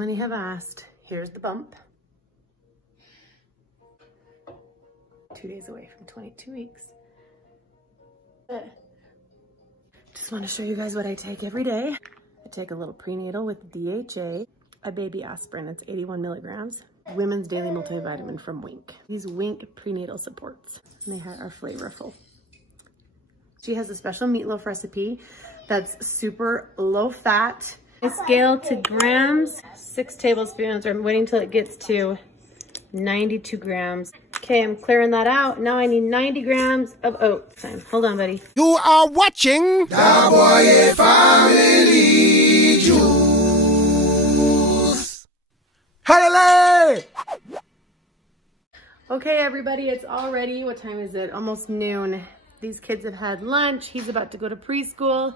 many have asked. Here's the bump. 2 days away from 22 weeks. Just want to show you guys what I take every day. I take a little prenatal with DHA, a baby aspirin, it's 81 milligrams, women's daily multivitamin from Wink. These Wink prenatal supports, and they are flavorful. She has a special meatloaf recipe that's super low fat. I scale to grams, 6 tablespoons, or I'm waiting till it gets to 92 grams. Okay, I'm clearing that out. Now I need 90 grams of oats. Hold on, buddy. You are watching the BOYE Family Juice. Hallelujah! Okay, everybody, it's already, what time is it? Almost noon. These kids have had lunch. He's about to go to preschool.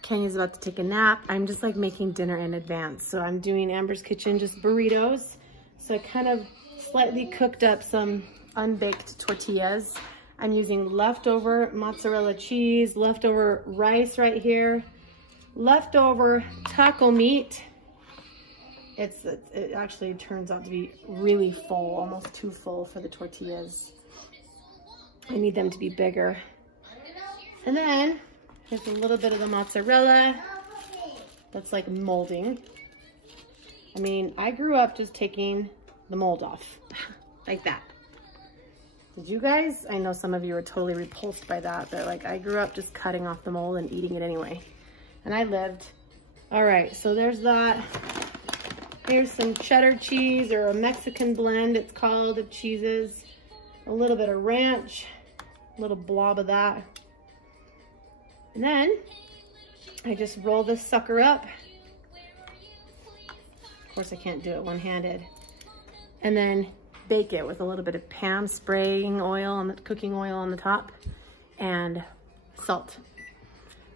Kenya's about to take a nap. I'm just like making dinner in advance. So I'm doing Amber's Kitchen, just burritos. So I kind of slightly cooked up some unbaked tortillas. I'm using leftover mozzarella cheese, leftover rice right here, leftover taco meat. It actually turns out to be really full, almost too full for the tortillas. I need them to be bigger. And then there's a little bit of the mozzarella that's like molding. I mean, I grew up just taking the mold off like that. Did you guys? I know some of you are totally repulsed by that, but like I grew up just cutting off the mold and eating it anyway. And I lived. All right, so there's that. Here's some cheddar cheese, or a Mexican blend it's called, of cheeses. A little bit of ranch, a little blob of that. And then I just roll this sucker up. Of course I can't do it one-handed. And then bake it with a little bit of Pam spraying oil, on the cooking oil on the top, and salt.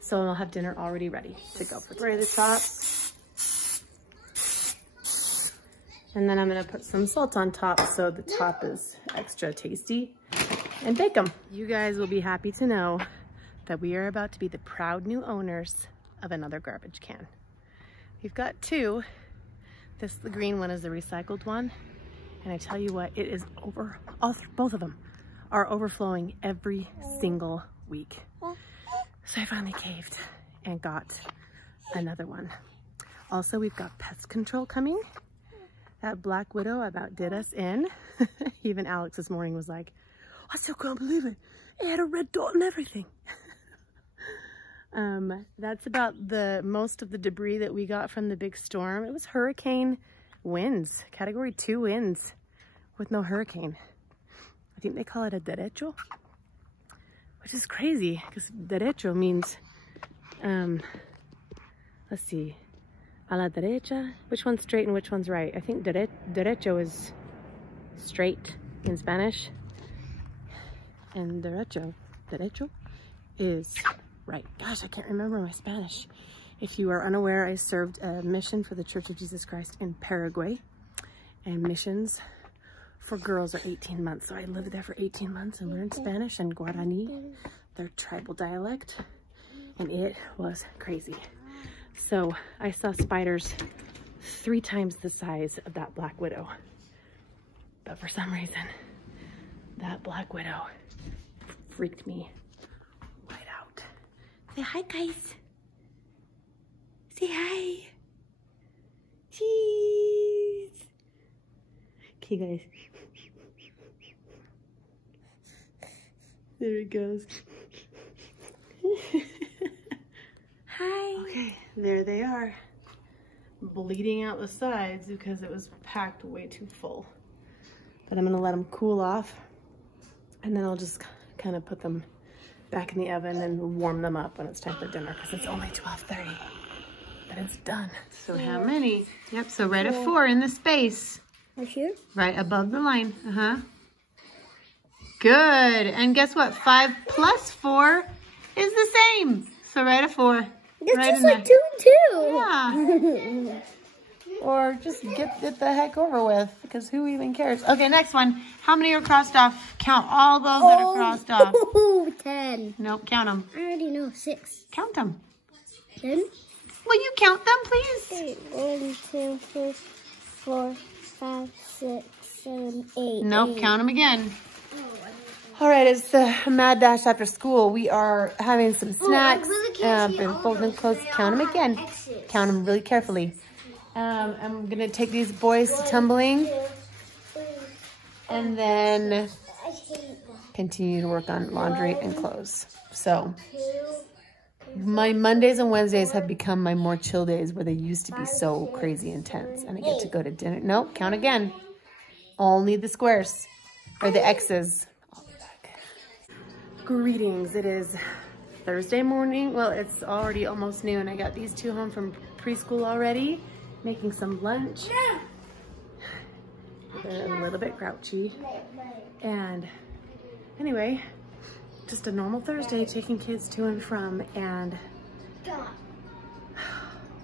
So I'll have dinner already ready to go for spray the top. And then I'm gonna put some salt on top so the top is extra tasty, and bake them. You guys will be happy to know that we are about to be the proud new owners of another garbage can. We've got two. The green one is the recycled one. And I tell you what, it is both of them are overflowing every single week. So I finally caved and got another one. Also, we've got pest control coming. That Black Widow about did us in. Even Alex this morning was like, I still can't believe it. It had a red dot and everything. That's about the most of the debris that we got from the big storm. It was hurricane winds, category 2 winds with no hurricane. I think they call it a derecho, which is crazy because derecho means, let's see, a la derecha. Which one's straight and which one's right? I think derecho is straight in Spanish, and derecho is right. Gosh, I can't remember my Spanish. If you are unaware, I served a mission for the Church of Jesus Christ in Paraguay, and missions for girls are 18 months. So I lived there for 18 months and learned Spanish and Guarani, their tribal dialect, and it was crazy. So I saw spiders 3 times the size of that Black Widow. But for some reason, that Black Widow freaked me right out. Say hi, guys. Say hi. Cheese. Okay, guys. There it goes. Hi. Okay, there they are. Bleeding out the sides because it was packed way too full. But I'm gonna let them cool off, and then I'll just kind of put them back in the oven and warm them up when it's time for dinner, because it's only 12:30. And it's done. So how many? Yep, so right at 4 in the space. Right here? Right above the line. Good. And guess what? 5 plus 4 is the same. So right at 4. It's right just like 2 and 2. Yeah. Or just get it the heck over with, because who even cares? Okay, next one. How many are crossed off? Count all those that are crossed off. 10. Nope, count them. I already know. 6. Count them. 10. Will you count them, please? 1, 2, 3, 4, 5, 6, 7, 8. Nope, count them again. All right, it's the mad dash after school. We are having some snacks. Been folding clothes. Count them again. Count them really carefully. I'm gonna take these boys to tumbling, and then continue to work on laundry and clothes. So my Mondays and Wednesdays have become my more chill days, where they used to be so crazy intense, and I get to go to dinner. Nope, count again. Only the squares or the X's. Greetings. It is Thursday morning. Well, it's already almost noon. I got these two home from preschool already, making some lunch. They're a little bit grouchy. And anyway, just a normal Thursday, taking kids to and from, and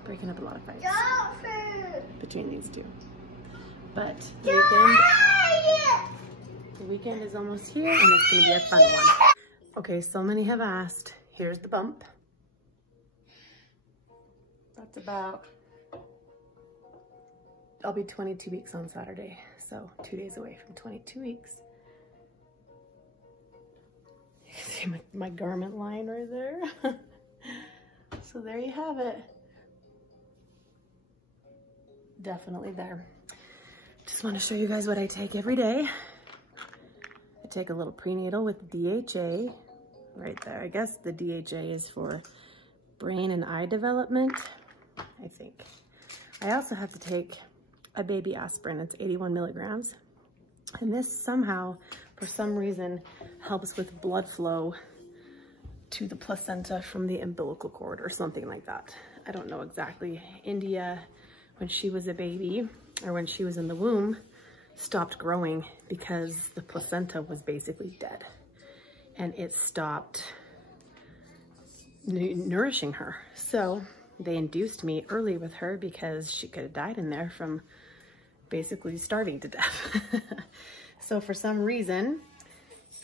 breaking up a lot of fights between these two. But the weekend is almost here, and it's gonna be a fun one. Okay, so many have asked. Here's the bump. That's about, I'll be 22 weeks on Saturday, so 2 days away from 22 weeks. You can see my garment line right there. So there you have it. Definitely there. Just want to show you guys what I take every day. I take a little prenatal with DHA right there. I guess the DHA is for brain and eye development, I think. I also have to take a baby aspirin. It's 81 milligrams. And this somehow, for some reason, helps with blood flow to the placenta from the umbilical cord or something like that. I don't know exactly. India, when she was a baby, or when she was in the womb, stopped growing because the placenta was basically dead, and it stopped nourishing her. So they induced me early with her because she could have died in there from basically starving to death. So for some reason,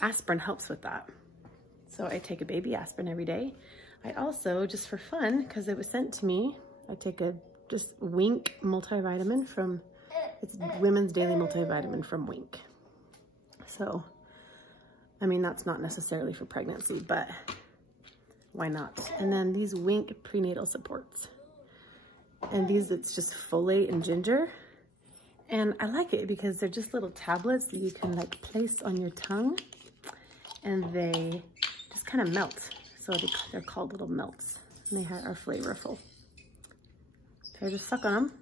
aspirin helps with that. So I take a baby aspirin every day. I also, just for fun, because it was sent to me, I take a just Wink multivitamin from, it's Women's Daily Multivitamin from Wink. So, I mean, that's not necessarily for pregnancy, but why not? And then these Wink prenatal supports. And these, it's just folate and ginger. And I like it because they're just little tablets that you can like place on your tongue, and they just kind of melt. So they're called little melts, and they are flavorful. I just suck on them,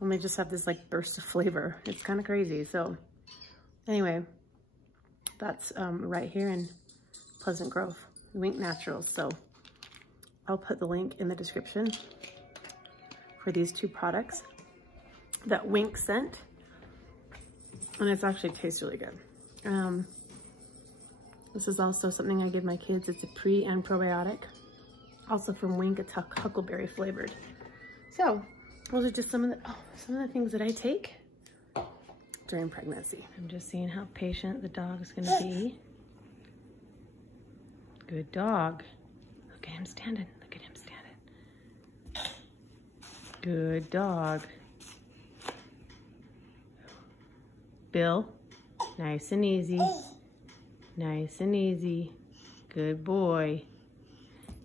and they just have this like burst of flavor. It's kind of crazy. So anyway, that's right here in Pleasant Grove, Wink Naturals. So I'll put the link in the description for these two products that Wink sent, and it's actually tastes really good. This is also something I give my kids. It's a pre and probiotic. Also from Wink, it's huckleberry flavored. So those are just some of the things that I take during pregnancy. I'm just seeing how patient the dog is gonna be. Good dog. Look at him standing. Look at him standing. Good dog. Bill, nice and easy. Nice and easy. Good boy.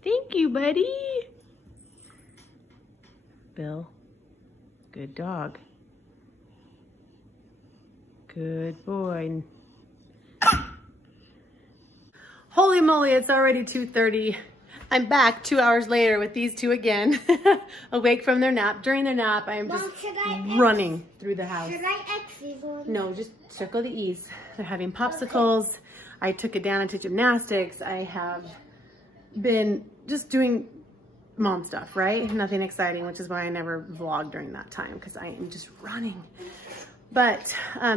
Thank you, buddy. Bill, good dog. Good boy. Holy moly, it's already 2:30. I'm back 2 hours later with these two again, awake from their nap. During their nap, I am just running through the house. Should I X these ones? No, just circle the E's. They're having popsicles. Okay. I took it down into gymnastics. I have been just doing mom stuff, right? Nothing exciting, which is why I never vlog during that time, because I am just running. But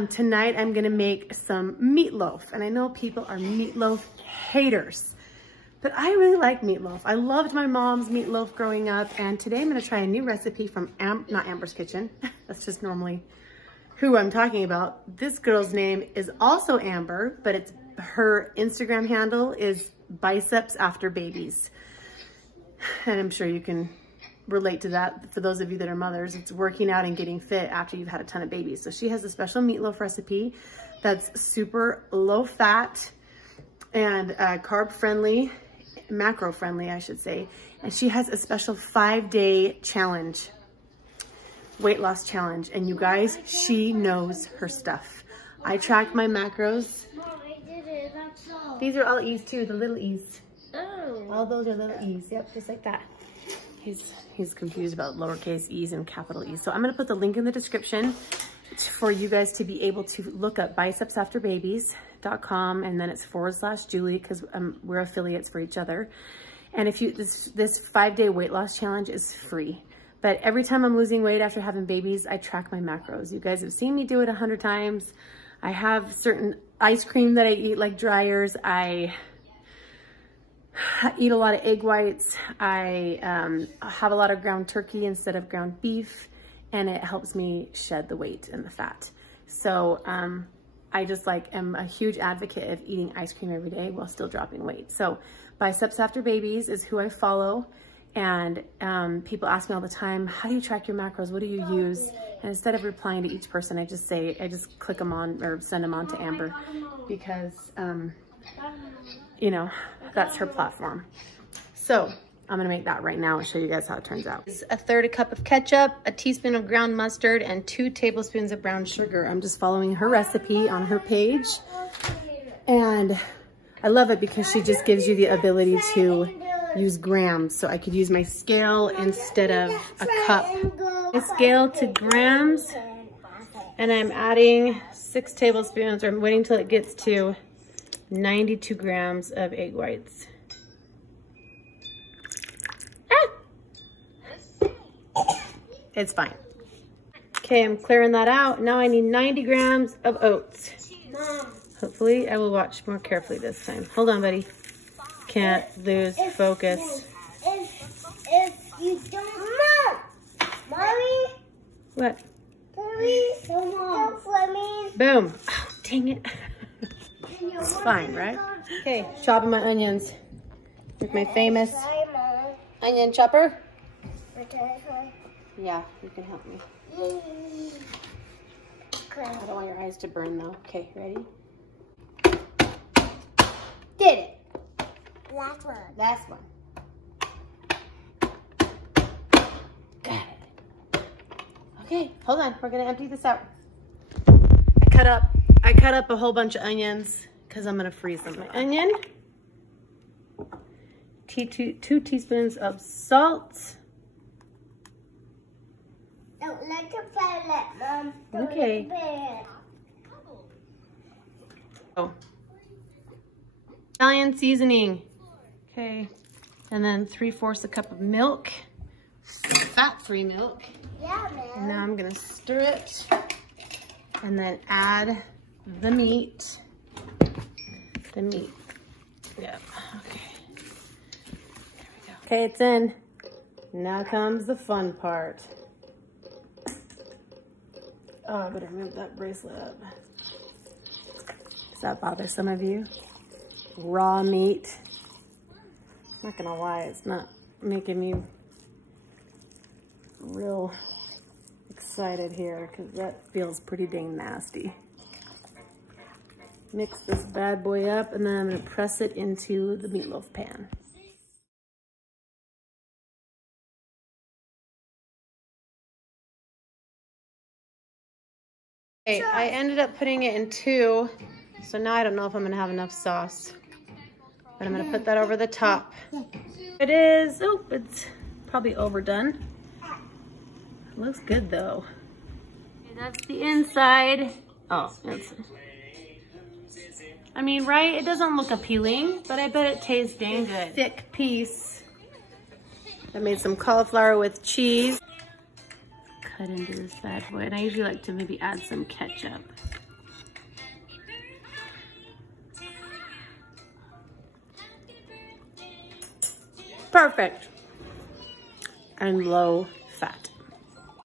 tonight I'm gonna make some meatloaf, and I know people are meatloaf haters, but I really like meatloaf. I loved my mom's meatloaf growing up, and today I'm gonna try a new recipe from not Amber's Kitchen. That's just normally who I'm talking about. This girl's name is also Amber, but it's her Instagram handle is biceps after babies. And I'm sure you can relate to that. For those of you that are mothers, it's working out and getting fit after you've had a ton of babies. So she has a special meatloaf recipe that's super low fat and carb friendly, macro friendly, I should say. And she has a special 5-day challenge, weight loss challenge. And you guys, she knows her stuff. I track my macros. Mom, I did it. That's all. These are all E's too, the little E's. Oh. All those are little E's. Yep, just like that. He's confused about lowercase e's and capital E's. So I'm gonna put the link in the description for you guys to be able to look up bicepsafterbabies.com, and then it's /Julie, because we're affiliates for each other. And if you, this 5-day weight loss challenge is free. But every time I'm losing weight after having babies, I track my macros. You guys have seen me do it 100 times. I have certain ice cream that I eat, like Dryers. I eat a lot of egg whites. I have a lot of ground turkey instead of ground beef, and it helps me shed the weight and the fat. So I just like am a huge advocate of eating ice cream every day while still dropping weight. So Biceps After Babies is who I follow. And people ask me all the time, how do you track your macros? What do you use? And instead of replying to each person, I just click them on or send them on to Amber, because you know, that's her platform. So I'm gonna make that right now and show you guys how it turns out. It's a 1/3 cup of ketchup, a teaspoon of ground mustard, and 2 tablespoons of brown sugar. I'm just following her recipe on her page. And I love it because she just gives you the ability to use grams. So I could use my scale instead of a cup. I scale to grams, and I'm adding 6 tablespoons, or I'm waiting till it gets to 92 grams of egg whites. It's fine. Okay, I'm clearing that out. Now I need 90 grams of oats. Hopefully I will watch more carefully this time. Hold on, buddy. Can't lose focus. If you don't, Mommy. What? Please, don't let me. Boom. Oh, dang it. It's fine, right? Okay, chopping my onions with my famous onion chopper. Yeah, you can help me. I don't want your eyes to burn though. Okay, ready? Did it. Last one. Last one. Got it. Okay, hold on. We're gonna empty this out. I cut up a whole bunch of onions because I'm gonna freeze them. My onion, 2 teaspoons of salt. Don't let the pilot, Mom. Okay. Oh. Italian seasoning. Okay. And then 3/4 a cup of milk. Fat-free milk. Yeah, man. And now I'm gonna stir it. And then add the meat. The meat. Yep. Okay. There we go. Okay, it's in. Now comes the fun part. Oh, I better move that bracelet up. Does that bother some of you? Raw meat. I'm not gonna lie, it's not making me real excited here because that feels pretty dang nasty. Mix this bad boy up, and then I'm gonna press it into the meatloaf pan. Okay, I ended up putting it in 2, so now I don't know if I'm gonna have enough sauce, but I'm gonna put that over the top. It is, oh, it's probably overdone. It looks good though. Okay, that's the inside. Oh, I mean, right? It doesn't look appealing, but I bet it tastes dang good. Thick piece. I made some cauliflower with cheese. Cut into this bad boy, and I usually like to maybe add some ketchup. Perfect. And low